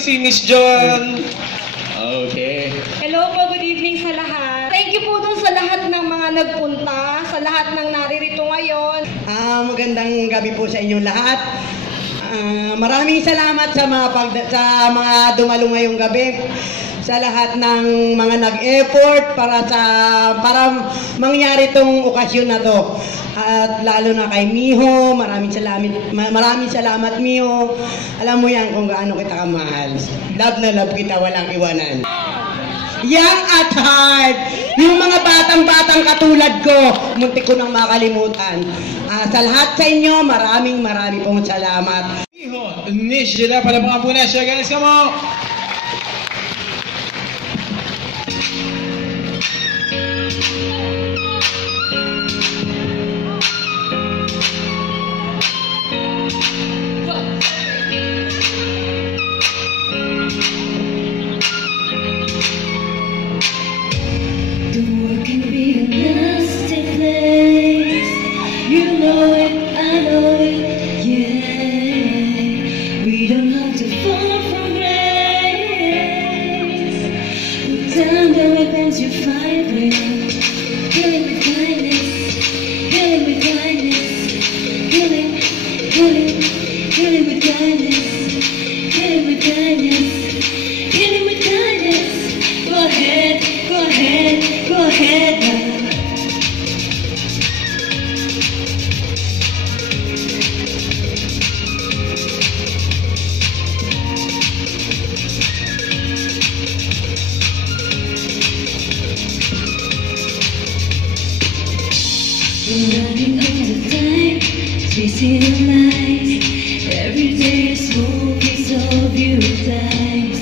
si Miss Joan. Okay. Hello po, good evening sa lahat. Thank you po dun sa lahat ng mga nagpunta, sa lahat ng naririto ngayon. Magandang gabi po sa inyong lahat. Maraming salamat sa mga dumalo ngayong gabi. Sa lahat ng mga nag-effort para mangyari itong okasyon na to. At lalo na kay Miho, maraming salamat Miho. Alam mo yan kung gaano kita kamahal. Love na love kita, walang iwanan. Young at heart, yung mga batang-batang katulad ko, muntik ko nang makalimutan. Sa lahat sa inyo, maraming pong salamat. Miho, Nishida, palabangan po na siya, guys, come on! You find me, healing with kindness, healing with kindness, healing with kindness, healing with kindness, healing with kindness. Go ahead now. Running all the time, chasing the light. Every day is moving so few times.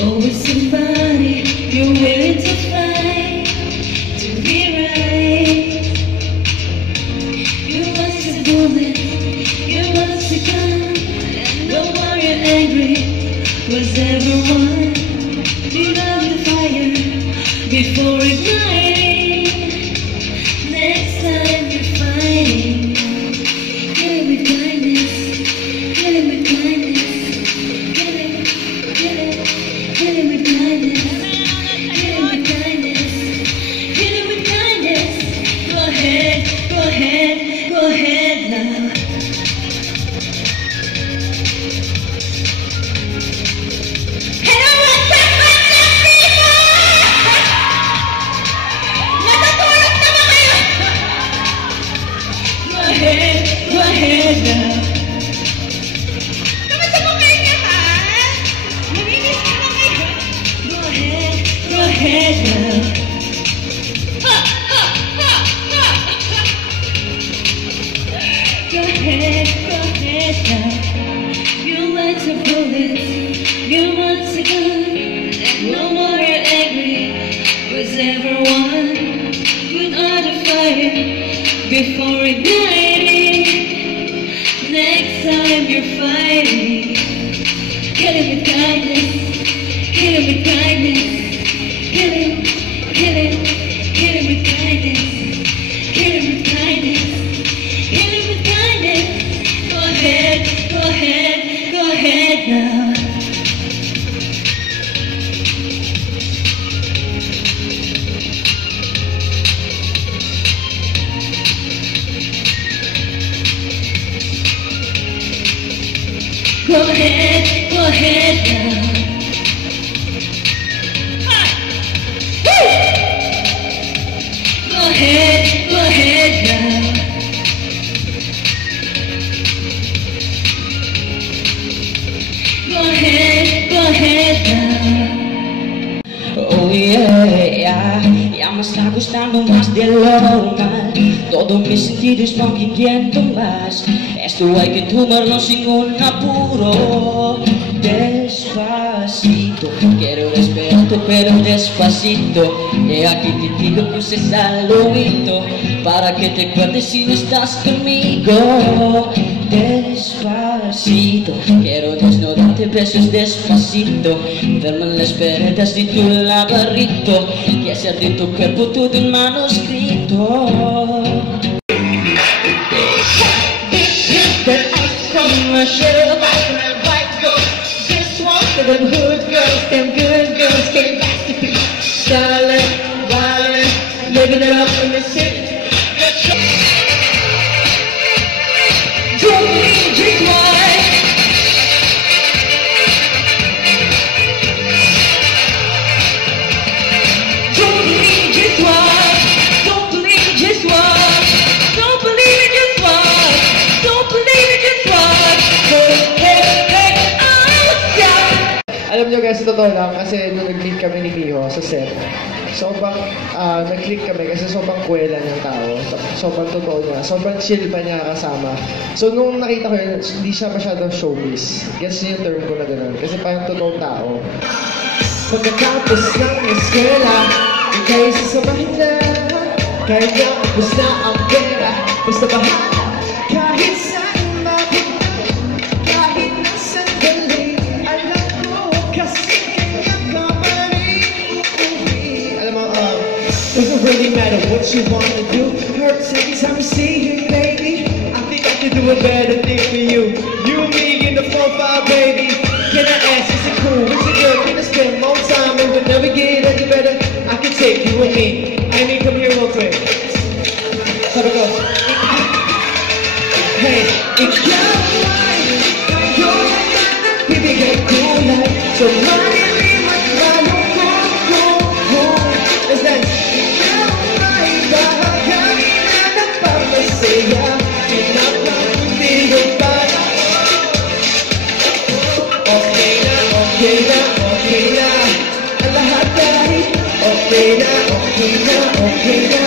Always somebody you're willing to fight to be right. You want to do it, you want to come, and no more you're angry. Was ever one? You love the fire before igniting. Next time you're fighting, healing with kindness, healing with kindness, healing with kindness, healing with kindness, healing with kindness. Go ahead now. Go ahead now. Kamusta po kayo naman? Naminis ka na kayo? Go ahead now. Go ahead now. You like to bullet, you want to gun, and no more you're angry. Was ever one with all the fire before igniting? Next time you're fighting, healing with kindness, healing with kindness, healing with kindness, healing with kindness, healing with kindness. Go ahead now. Go ahead now. Woo! Go ahead now. Go ahead now. Oh yeah, ya me está gustando más de lo normal. Todos mis sentidos van pidiendo más. Esto hay que tomarlo sin un apuro. Despacito, quiero desperarte pero despacito. Y aquí te digo que uses al oído para que te acuerdes si no estás conmigo. Despacito, quiero desnudarte besos despacito. Verme en las paredes de tu laberinto y hacer de tu cuerpo todo un manuscrito. That I come and share the back and I bite go. This one's the them hood girls, them good girls came back to be silent, violent, living it up in the city. Don't drink wine. Don't believe just one. Don't believe just one. Don't believe it just one. Don't believe it just one. Hey, hey, outside. Alam nyo guys, totoo lang kasi nung nag-click kami ni Miho sa set, sobrang nag-click kami kasi sobrang kwela ng tao, sobrang totoo niya, sobrang chill pa niya kasama. So nung nakita ko yun, hindi siya masyadong showbiz. Guess yung term ko na gano'n kasi parang totoong tao. Pagkatapos ng eskwela, ika'y sasamahin na, kahit na ubos na ang pera, basta bahala, kahit saan mapunta, kahit nasan galing, alam ko kasi kaya ka maring uuwi. Alam mo, doesn't really matter what you wanna do, hurts every time you see you, baby. I think I can do a better thing for you. You and me in the 4-5, baby. Can I ask, is it cool? Is it good? Can I spend more time and we'll never get any better? I can take you with me. I mean, come here real quick. Sabi ko, hey, ikaw ay ngayon bibigay ko lahat sa malilim at malungkot ko. Let's dance. Ikaw ay bahagay na nagpapasaya, pinapangitigan para okay na, okay na, okay na. Ang lahat ay okay na, okay na, okay na.